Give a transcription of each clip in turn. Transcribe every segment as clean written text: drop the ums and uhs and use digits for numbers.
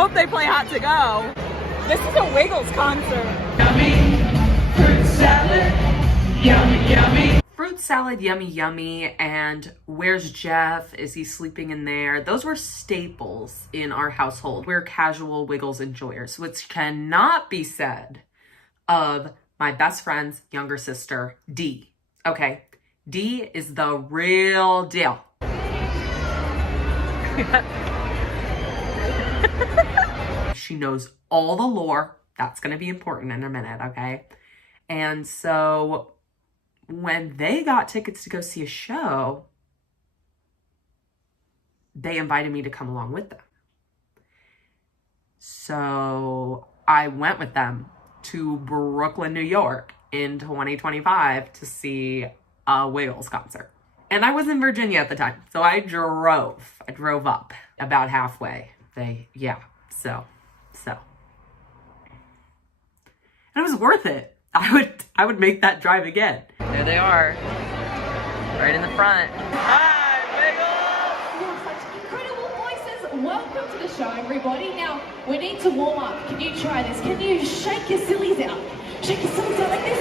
hope they play Hot to Go. This is a Wiggles concert. Yummy, fruit salad, yummy, yummy. Fruit salad, yummy, yummy, and where's Jeff? Is he sleeping in there? Those were staples in our household. We're casual Wiggles enjoyers, which cannot be said of my best friend's younger sister, Dee. Okay, Dee is the real deal. She knows all the lore. That's going to be important in a minute, okay? And so when they got tickets to go see a show, they invited me to come along with them. So I went with them to Brooklyn, New York in 2025 to see a Wiggles concert. And I was in Virginia at the time, so I drove up about halfway. And it was worth it. I would make that drive again. There they are, right in the front. Hi, Wiggles! Such incredible voices. Welcome to the show, everybody. Now, we need to warm up. Can you try this? Can you shake your sillies out? Shake your sillies out like this.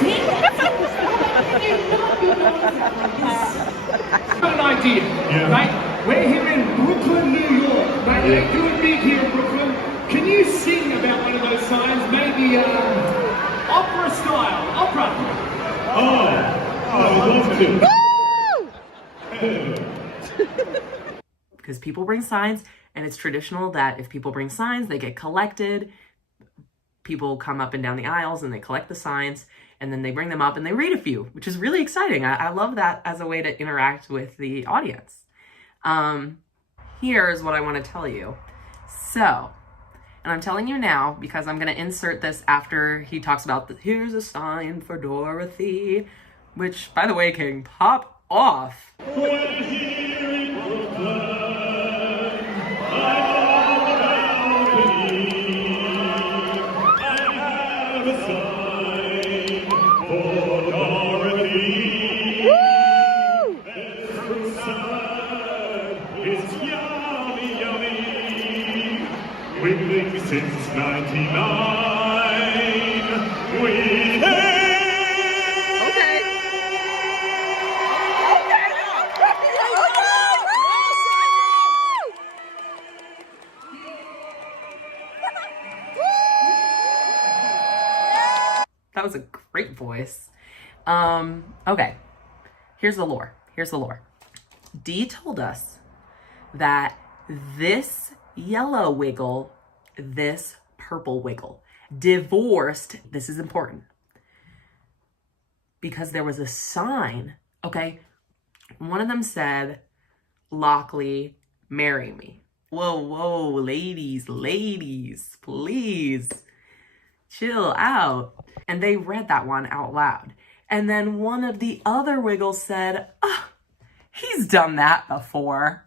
See? Can you knock your nose out like this? I've got an idea, right? We're here in Brooklyn, New York, right? You and me here in Brooklyn. Can you sing about one of those signs? Maybe opera style, opera. I love to. Because people bring signs, and it's traditional that if people bring signs, they get collected. People come up and down the aisles and they collect the signs, and then they bring them up and they read a few, which is really exciting. I love that as a way to interact with the audience. Here's what I want to tell you. So, and I'm telling you now because I'm going to insert this after he talks about here's a sign for Dorothy, which, by the way, can pop off. We're here in Brooklyn. I have a sign for Dorothy. Woo! This fruit salad is yummy, yummy. Wiggling since 99. We That was a great voice. Okay, here's the lore. Dee told us that this yellow Wiggle, this purple Wiggle, divorced, this is important, because there was a sign, okay? One of them said, Lockley, marry me. Whoa, ladies, please. Chill out. And they read that one out loud. And then one of the other Wiggles said, oh, he's done that before.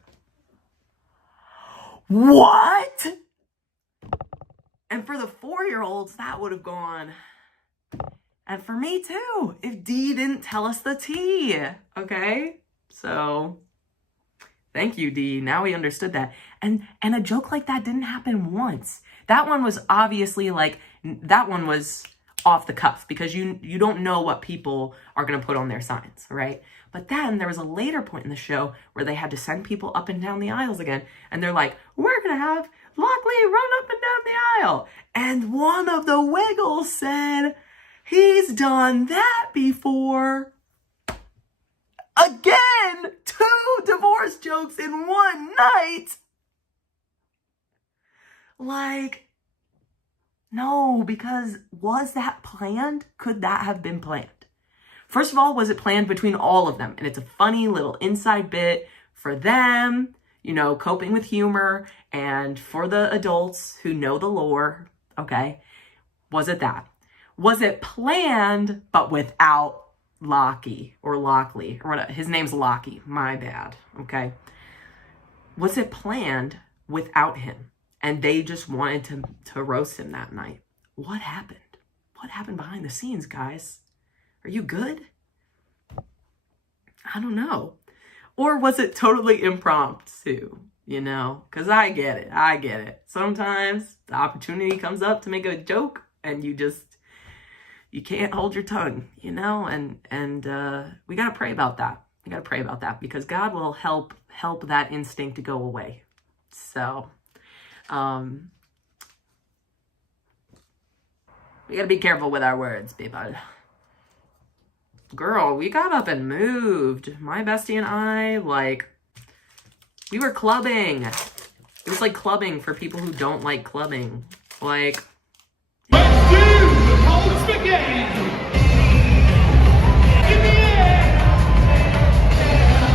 What? And for the 4-year-olds, that would have gone. And for me too, if Dee didn't tell us the tea, okay? So, thank you, Dee. Now we understood that. And a joke like that didn't happen once. That one was obviously that one was off the cuff because you don't know what people are going to put on their signs, right? But then there was a later point in the show where they had to send people up and down the aisles again. And they're like, we're going to have Lockley run up and down the aisle. And one of the Wiggles said, he's done that before. Again, 2 divorce jokes in one night. No, because was that planned? Could that have been planned? First of all, was it planned between all of them? And it's a funny little inside bit for them, coping with humor, and for the adults who know the lore, okay? Was it that? Was it planned, but without Lockley, or whatever? His name's Lockley, my bad, okay? Was it planned without him? And they just wanted to roast him that night. What happened? What happened behind the scenes, guys? Are you good? I don't know. Or was it totally impromptu? you know, because I get it. Sometimes the opportunity comes up to make a joke and you can't hold your tongue, you know, and we got to pray about that. We got to pray about that because God will help that instinct to go away. So, we got to be careful with our words, people. Girl, we got up and moved. My bestie and I, like, we were clubbing. It was like clubbing for people who don't like clubbing. Like, Let's do the cold spaghetti! In the air!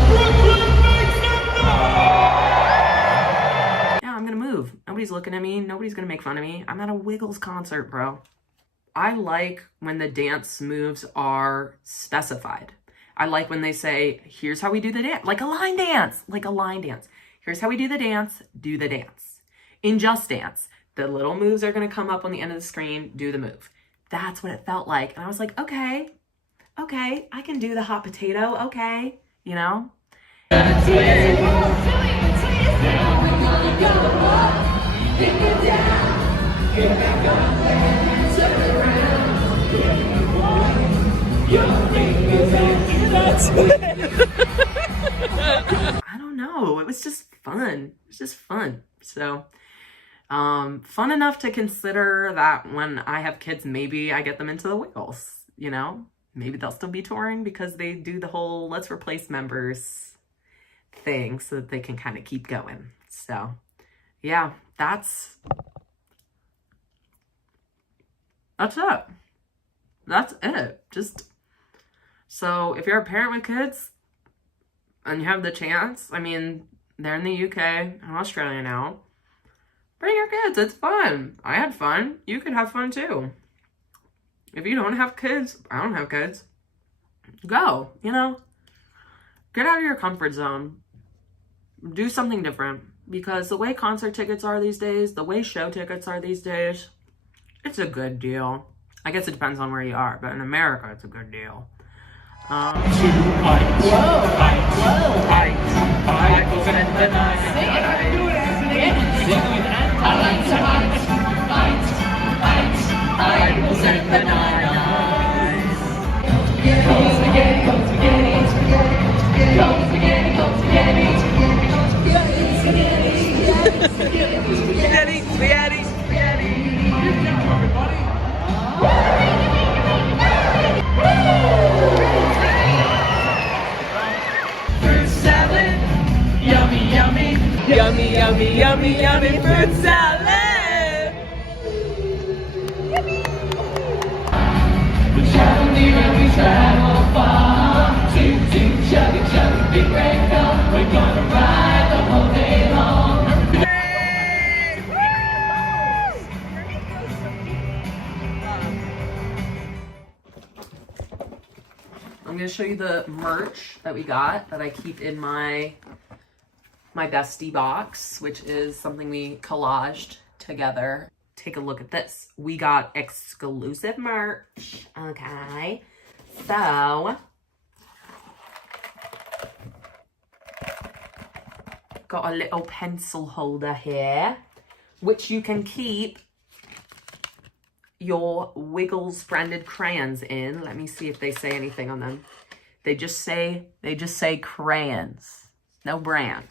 Brooklyn makes some noise! yeah, I'm gonna move. Nobody's looking at me. Nobody's gonna make fun of me. I'm at a Wiggles concert, bro. I like when the dance moves are specified. I like when they say, here's how we do the dance. Like a line dance. Here's how we do the dance. Do the dance. In Just Dance, the little moves are going to come up on the end of the screen. Do the move. That's what it felt like. And I was like, okay, I can do the hot potato. Okay, you know? I don't know. It was just fun. So, fun enough to consider that when I have kids, maybe I get them into the Wiggles, you know? Maybe they'll still be touring because they do the whole let's replace members thing so that they can kind of keep going. So, yeah, that's it. That's it. Just, so if you're a parent with kids and you have the chance, I mean, they're in the UK and Australia now, bring your kids. It's fun. I had fun. You could have fun too. If you don't have kids, I don't have kids, go, you know, get out of your comfort zone. Do something different because the way concert tickets are these days, the way show tickets are these days, it's a good deal. I guess it depends on where you are, but in America, it's a good deal. Yummy, yummy, yummy, yummy fruit salad! We travel near and we travel far. Toot, toot, chugga, chugga, big red car. We're gonna ride the whole day long. I'm gonna show you the merch that we got that I keep in my bestie box, which is something we collaged together. Take a look at this. We got exclusive merch. Okay. So, got a little pencil holder here, which you can keep your Wiggles branded crayons in. Let me see if they say anything on them. They just say crayons. No brand.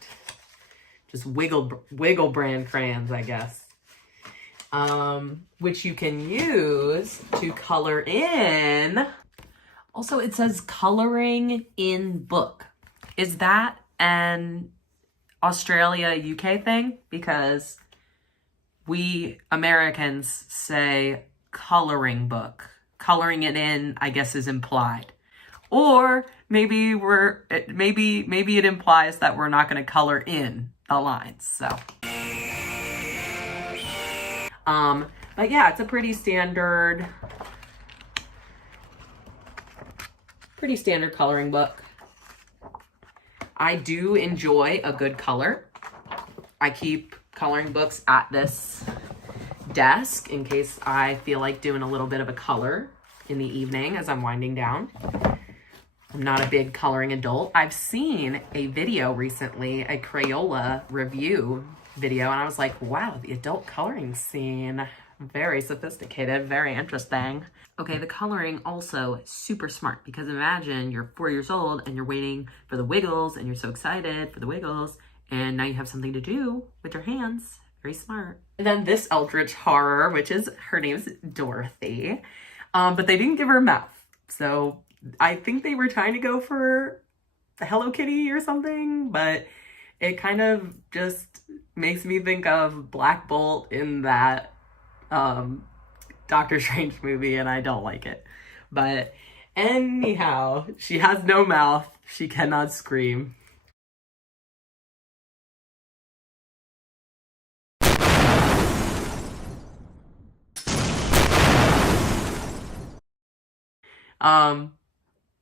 Just Wiggle brand crayons, I guess. Which you can use to color in. Also, it says coloring in book. Is that an Australia, UK thing? Because we Americans say coloring book. Coloring it in, I guess, is implied. Or maybe it implies that we're not going to color in the lines. So, but yeah, it's a pretty standard coloring book. I do enjoy a good color. I keep coloring books at this desk in case I feel like doing a little bit of a color in the evening as I'm winding down. I'm not a big coloring adult. I've seen a video recently, a Crayola review video, and I was like, wow, the adult coloring scene, very sophisticated, very interesting. Okay, the coloring also super smart, because imagine you're 4 years old and you're waiting for the Wiggles and you're so excited for the Wiggles, and now you have something to do with your hands. Very smart. And then this eldritch horror, which is, her name's Dorothy, but they didn't give her a mouth. So I think they were trying to go for the Hello Kitty or something, but it kind of just makes me think of Black Bolt in that Doctor Strange movie, and I don't like it. But anyhow, she has no mouth. She cannot scream.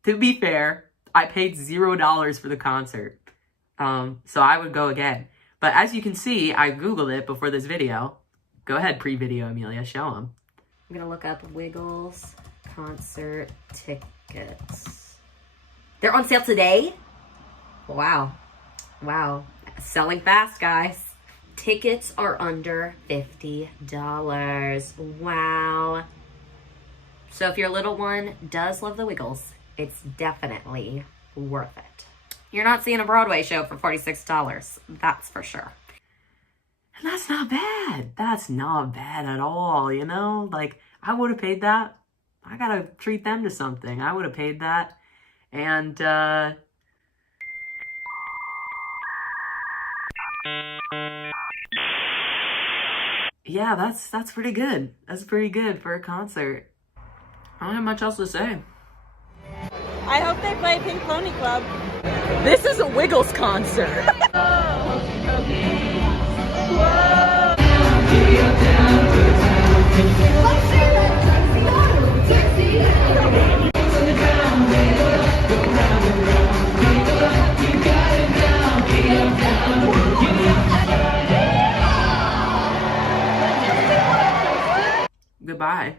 To be fair, I paid $0 for the concert. So I would go again. But as you can see, I Googled it before this video. Go ahead, pre-video, Amelia, show them. I'm gonna look up Wiggles concert tickets. They're on sale today? Wow. Wow. Selling fast, guys. Tickets are under $50. Wow. So if your little one does love the Wiggles, it's definitely worth it. You're not seeing a Broadway show for $46, that's for sure. And that's not bad. That's not bad at all, you know? Like, I would have paid that. I gotta treat them to something. I would have paid that. And, yeah, that's pretty good. That's pretty good for a concert. I don't have much else to say. I hope they play Pink Pony Club. This is a Wiggles concert. Goodbye.